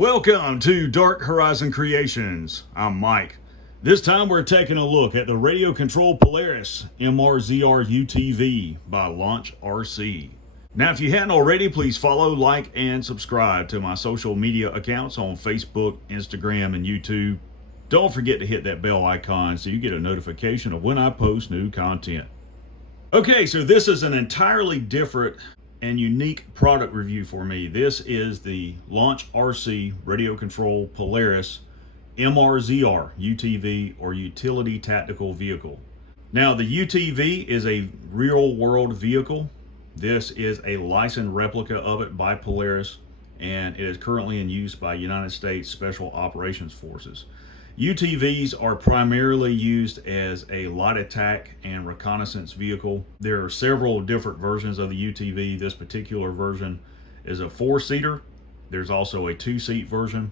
Welcome to Dark Horizon Creations. I'm Mike. This time we're taking a look at the radio controlled Polaris MRZR UTV by Launch RC. Now, if you hadn't already, please follow, like, and subscribe to my social media accounts on Facebook, Instagram, and YouTube. Don't forget to hit that bell icon so you get a notification of when I post new content. Okay, so this is an entirely different and unique product review for me. This is the Launch RC radio control Polaris MRZR UTV, or Utility Tactical Vehicle. Now, the UTV is a real world vehicle. This is a licensed replica of it by Polaris, and it is currently in use by United States Special Operations Forces. UTVs are primarily used as a light attack and reconnaissance vehicle. There are several different versions of the UTV. This particular version is a 4-seater. There's also a 2-seat version.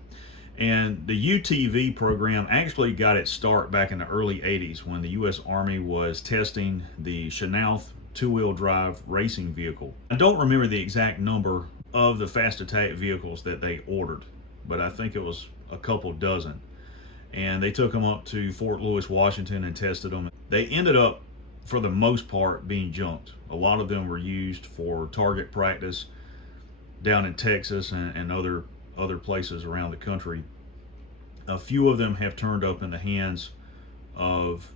And the UTV program actually got its start back in the early 80s when the U.S. Army was testing the Chenoweth 2-wheel drive racing vehicle. I don't remember the exact number of the fast attack vehicles that they ordered, but I think it was a couple dozen. And they took them up to Fort Lewis, Washington, and tested them. They ended up, for the most part, being junked. A lot of them were used for target practice down in Texas and other places around the country. A few of them have turned up in the hands of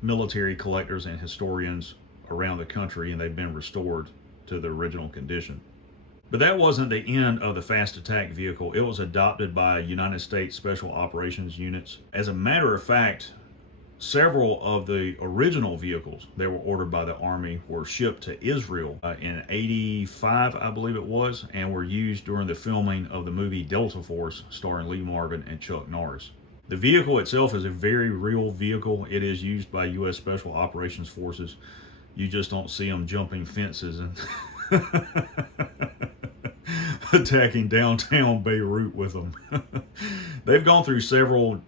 military collectors and historians around the country, and they've been restored to the original condition. But that wasn't the end of the fast attack vehicle. It was adopted by United States Special Operations units. As a matter of fact, several of the original vehicles that were ordered by the Army were shipped to Israel in '85, I believe it was, and were used during the filming of the movie Delta Force, starring Lee Marvin and Chuck Norris. The vehicle itself is a very real vehicle. It is used by U.S. Special Operations Forces. You just don't see them jumping fences and attacking downtown Beirut with them. They've gone through several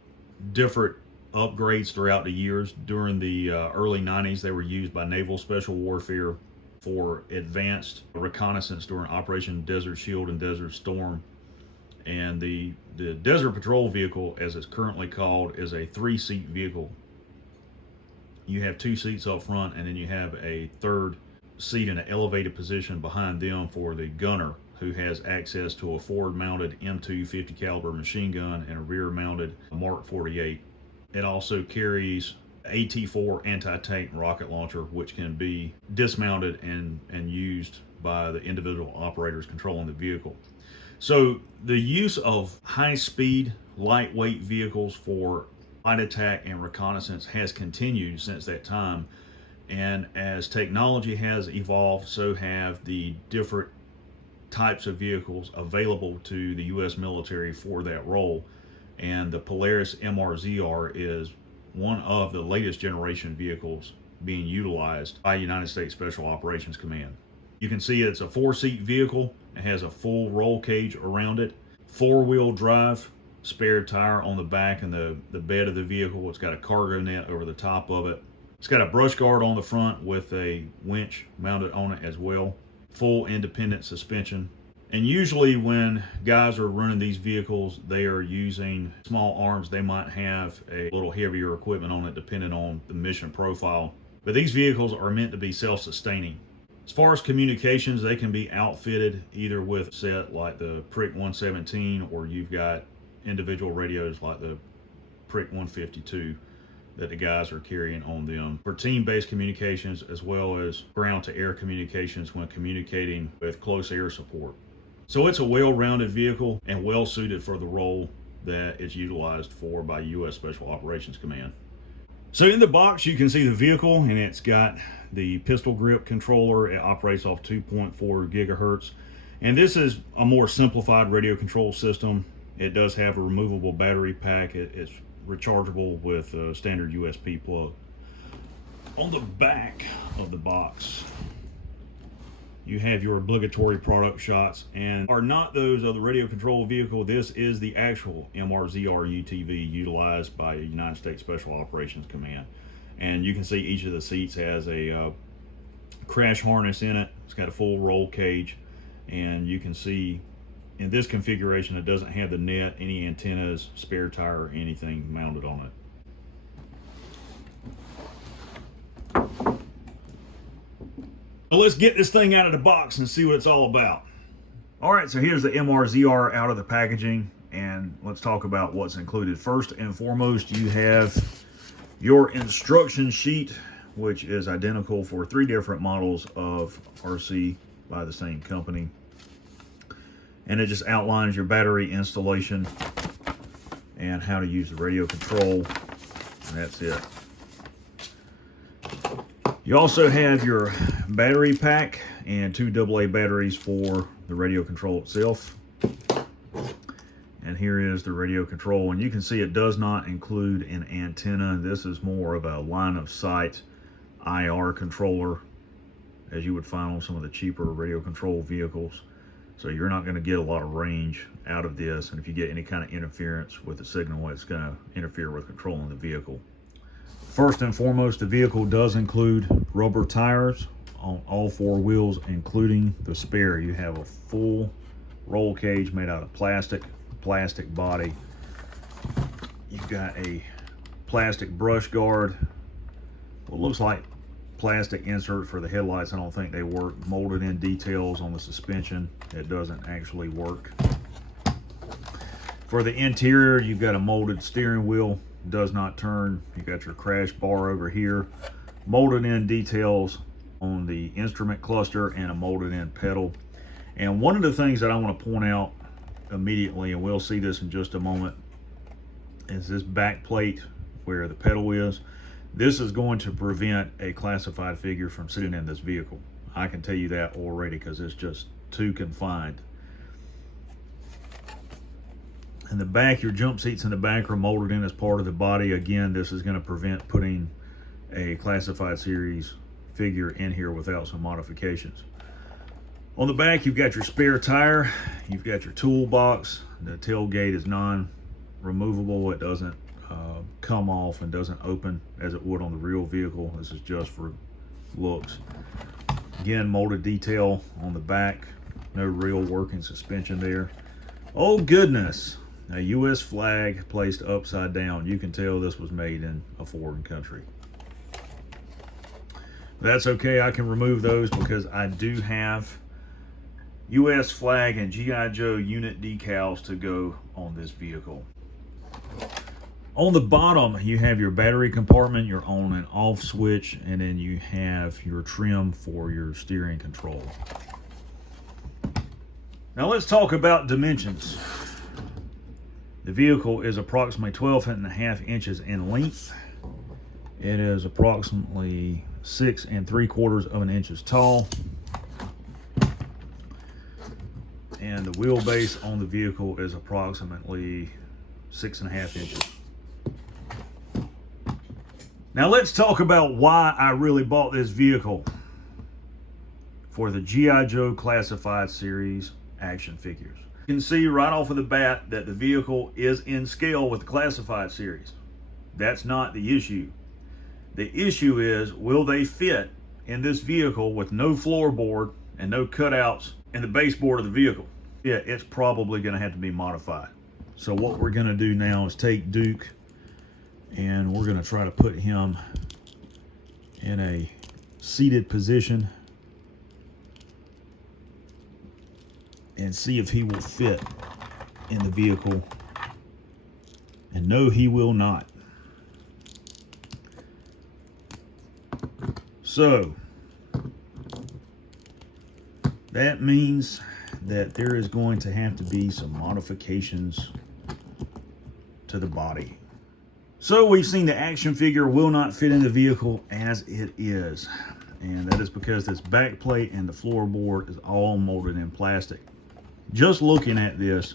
different upgrades throughout the years. During the early 90s, they were used by Naval Special Warfare for advanced reconnaissance during Operation Desert Shield and Desert Storm. And the Desert Patrol vehicle, as it's currently called, is a 3-seat vehicle. You have 2 seats up front, and then you have a 3rd seat in an elevated position behind them for the gunner, who has access to a forward-mounted M2 50 caliber machine gun and a rear-mounted Mark 48. It also carries AT-4 anti-tank rocket launcher, which can be dismounted and used by the individual operators controlling the vehicle. So the use of high-speed, lightweight vehicles for light attack and reconnaissance has continued since that time. And as technology has evolved, so have the different types of vehicles available to the U.S. military for that role. And the Polaris MRZR is one of the latest generation vehicles being utilized by United States Special Operations Command. You can see it's a 4-seat vehicle. It has a full roll cage around it, 4-wheel drive, spare tire on the back and the bed of the vehicle. It's got a cargo net over the top of it. It's got a brush guard on the front with a winch mounted on it as well. Full independent suspension. And usually when guys are running these vehicles, they are using small arms. They might have a little heavier equipment on it depending on the mission profile. But these vehicles are meant to be self-sustaining. As far as communications, they can be outfitted either with a set like the Prick 117, or you've got individual radios like the Prick 152 that the guys are carrying on them for team-based communications, as well as ground-to-air communications when communicating with close air support. So it's a well-rounded vehicle and well-suited for the role that it's utilized for by U.S. Special Operations Command. So in the box, you can see the vehicle, and it's got the pistol grip controller. It operates off 2.4 gigahertz. And this is a more simplified radio control system. It does have a removable battery pack. It's rechargeable with a standard USB plug. On the back of the box, you have your obligatory product shots, and are not those of the radio control vehicle. This is the actual MRZR UTV utilized by United States Special Operations Command. And you can see each of the seats has a crash harness in it. It's got a full roll cage, and you can see in this configuration, it doesn't have the net, any antennas, spare tire, or anything mounted on it. So let's get this thing out of the box and see what it's all about. All right, so here's the MRZR out of the packaging, and let's talk about what's included. First and foremost, you have your instruction sheet, which is identical for 3 different models of RC by the same company. And it just outlines your battery installation and how to use the radio control, and that's it. You also have your battery pack and 2 AA batteries for the radio control itself. And here is the radio control, and you can see it does not include an antenna. This is more of a line of sight IR controller, as you would find on some of the cheaper radio control vehicles. So you're not going to get a lot of range out of this, and if you get any kind of interference with the signal, it's going to interfere with controlling the vehicle. First and foremost, the vehicle does include rubber tires on all 4 wheels, including the spare. You have a full roll cage made out of plastic body. You've got a plastic brush guard, what looks like plastic insert for the headlights. I don't think they work. Molded in details on the suspension. It doesn't actually work. For the interior, you've got a molded steering wheel. Does not turn. You got your crash bar over here. Molded in details on the instrument cluster and a molded in pedal. And one of the things that I want to point out immediately, and we'll see this in just a moment, is this back plate where the pedal is. This is going to prevent a classified figure from sitting in this vehicle. I can tell you that already, because it's just too confined. In the back, your jump seats in the back are molded in as part of the body. Again, this is going to prevent putting a classified series figure in here without some modifications. On the back, you've got your spare tire. You've got your toolbox. The tailgate is non-removable. It doesn't come off and doesn't open as it would on the real vehicle. This is just for looks. Again, molded detail on the back. No real working suspension there. Oh goodness, a U.S. flag placed upside down. You can tell this was made in a foreign country. That's okay, I can remove those because I do have U.S. flag and G.I. Joe unit decals to go on this vehicle. On the bottom, you have your battery compartment, your on and off switch, and then you have your trim for your steering control. Now let's talk about dimensions. The vehicle is approximately 12.5 inches in length. It is approximately 6 3/4 inches tall. And the wheelbase on the vehicle is approximately 6.5 inches. Now let's talk about why I really bought this vehicle. For the G.I. Joe Classified Series action figures. You can see right off of the bat that the vehicle is in scale with the Classified Series. That's not the issue. The issue is, will they fit in this vehicle with no floorboard and no cutouts in the baseboard of the vehicle? Yeah, it's probably going to have to be modified. So what we're going to do now is take Duke, and we're going to try to put him in a seated position and see if he will fit in the vehicle. And no, he will not. So that means that there is going to have to be some modifications to the body. So we've seen the action figure will not fit in the vehicle as it is. And that is because this back plate and the floorboard is all molded in plastic. Just looking at this,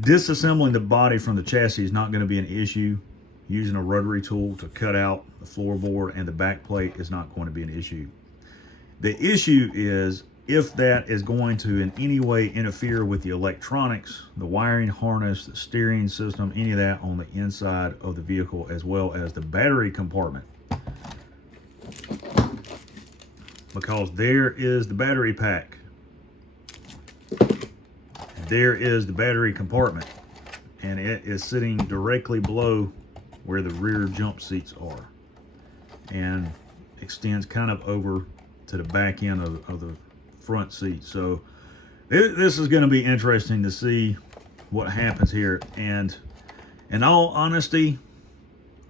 disassembling the body from the chassis is not going to be an issue. Using a rotary tool to cut out the floorboard and the back plate is not going to be an issue. The issue is if that is going to in any way interfere with the electronics, the wiring harness, the steering system, any of that on the inside of the vehicle, as well as the battery compartment. Because there is the battery pack. there is the battery compartment, and it is sitting directly below where the rear jump seats are, and extends kind of over to the back end of the front seat. So this is going to be interesting to see what happens here. And in all honesty,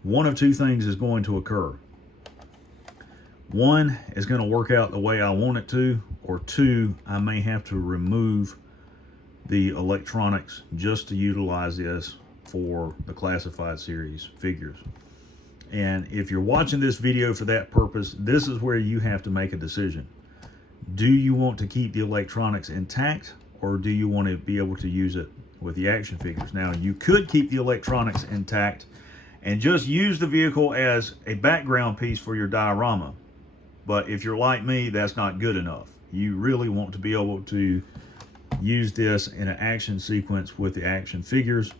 one of two things is going to occur. One is going to work out the way I want it to, or two, I may have to remove the electronics just to utilize this for the classified series figures. And if you're watching this video for that purpose, this is where you have to make a decision. Do you want to keep the electronics intact, or do you want to be able to use it with the action figures? Now, you could keep the electronics intact and just use the vehicle as a background piece for your diorama. But if you're like me, that's not good enough. You really want to be able to use this in an action sequence with the action figures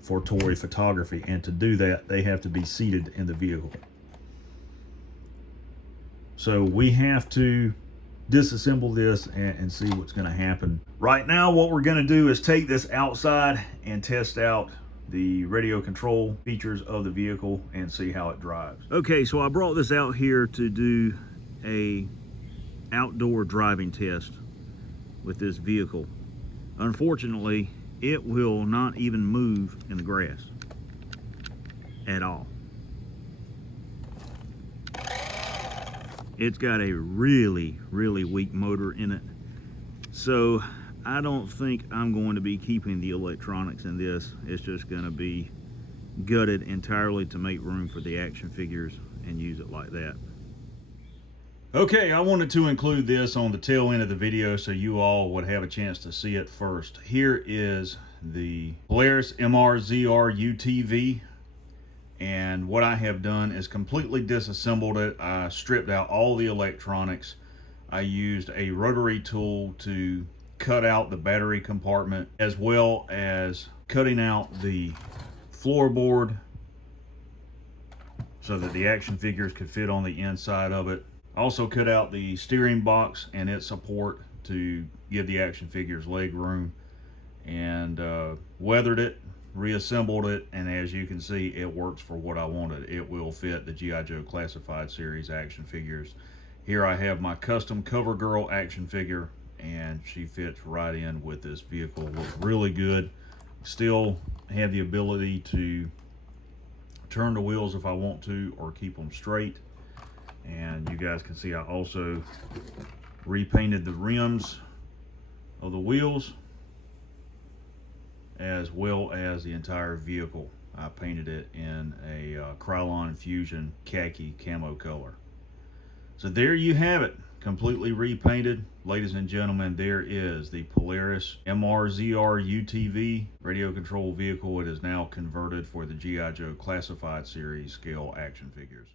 for toy photography, and to do that they have to be seated in the vehicle. So we have to disassemble this and see what's going to happen. Right now what we're going to do is take this outside and test out the radio control features of the vehicle and see how it drives. Okay, so I brought this out here to do a outdoor driving test with this vehicle. Unfortunately, it will not even move in the grass at all. It's got a really weak motor in it, so I don't think I'm going to be keeping the electronics in this. It's just going to be gutted entirely to make room for the action figures and use it like that. Okay, I wanted to include this on the tail end of the video so you all would have a chance to see it first. Here is the Polaris MRZR UTV, and what I have done is completely disassembled it. I stripped out all the electronics. I used a rotary tool to cut out the battery compartment, as well as cutting out the floorboard so that the action figures could fit on the inside of it. Also cut out the steering box and its support to give the action figures leg room, and weathered it, reassembled it, and as you can see, it works for what I wanted. It will fit the G.I.Joe classified series action figures. Here I have my custom Cover Girl action figure, and she fits right in with this vehicle. Looks really good. Still have the ability to turn the wheels if I want to, or keep them straight. And you guys can see I also repainted the rims of the wheels, as well as the entire vehicle. I painted it in a Krylon Fusion khaki camo color. So there you have it, completely repainted. Ladies and gentlemen, there is the Polaris MRZR UTV radio control vehicle. It is now converted for the G.I. Joe classified series scale action figures.